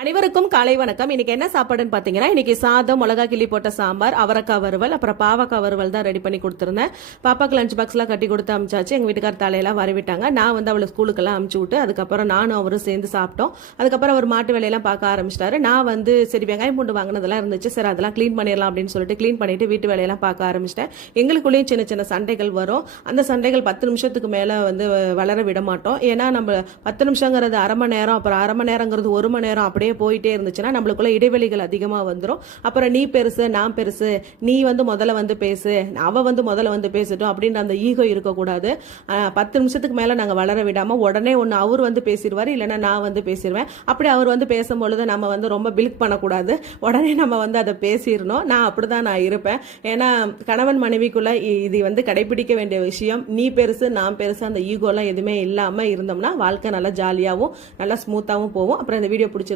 அனைவருக்கும் காலை வணக்கம். இன்னைக்கு என்ன சாப்பாடுன்னு பாத்தீங்கன்னா, இன்னைக்கு சாதம், மிளகா கிள்ளி போட்ட சாம்பார், அவரைக்காய் வறுவல், அப்புறம் பாவக்காய் வறுவல் தான் ரெடி பண்ணி கொடுத்துருந்தேன். பாப்பாக்கு லஞ்ச் பாக்ஸ்லாம் கட்டி கொடுத்து அமிச்சாச்சு. எங்க வீட்டுக்கார தலையெல்லாம் வரவிட்டாங்க. நான் வந்து அவளை ஸ்கூலுக்கெல்லாம் அமுச்சு விட்டு அதுக்கப்புறம் நானும் அவரும் சேர்ந்து சாப்பிட்டோம். அதுக்கப்புறம் அவர் மாட்டு வேலையெல்லாம் பார்க்க ஆரம்பிச்சிட்டாரு. நான் வந்து சரி வெங்காயம் பூண்டு வாங்கினதெல்லாம் இருந்துச்சு, சரி அதெல்லாம் க்ளீன் பண்ணிடலாம் அப்படின்னு சொல்லிட்டு க்ளீன் பண்ணிட்டு வீட்டு வேலையெல்லாம் பார்க்க ஆரம்பிச்சிட்டேன். எங்களுக்குள்ளேயும் சின்ன சின்ன சண்டைகள் வரும். அந்த சண்டைகள் 10 நிமிஷத்துக்கு மேலே வந்து வளர விட மாட்டோம். ஏன்னா நம்ம 10 நிமிஷங்கிறது அரை மணி நேரம், அப்புறம் அரை மணி நேரங்கிறது 1 மணி நேரம் அப்படியே போயிட்டே இருந்துச்சுன்னா நம்மளுக்குள்ள இடைவெளிகள் அதிகமாக வந்துடும். அப்புறம் நீ பெருசு நான் பெருசு, நீ வந்து முதல்ல வந்து பேசு, அவ வந்து முதல்ல வந்து பேசட்டும் அப்படின்ற அந்த ஈகோ இருக்கக்கூடாது. 10 நிமிஷத்துக்கு மேலே நாங்கள் வளர விடாமல் உடனே ஒன்று அவர் வந்து பேசிடுவார், இல்லைன்னா நான் வந்து பேசிடுவேன். அப்படி அவர் வந்து பேசும்பொழுது நம்ம வந்து ரொம்ப பில்க் பண்ணக்கூடாது, உடனே நம்ம வந்து அதை பேசிடணும். நான் அப்படிதான் நான் இருப்பேன். ஏன்னா கணவன் மனைவிக்குள்ள இது வந்து கடைபிடிக்க வேண்டிய விஷயம். நீ பெருசு நான் பெருசு அந்த ஈகோலாம் எதுவுமே இல்லாமல் இருந்தோம்னா வாழ்க்கை நல்லா ஜாலியாகவும் நல்லா ஸ்மூத்தாகவும் போகும். அப்புறம் இந்த வீடியோ பிடிச்சி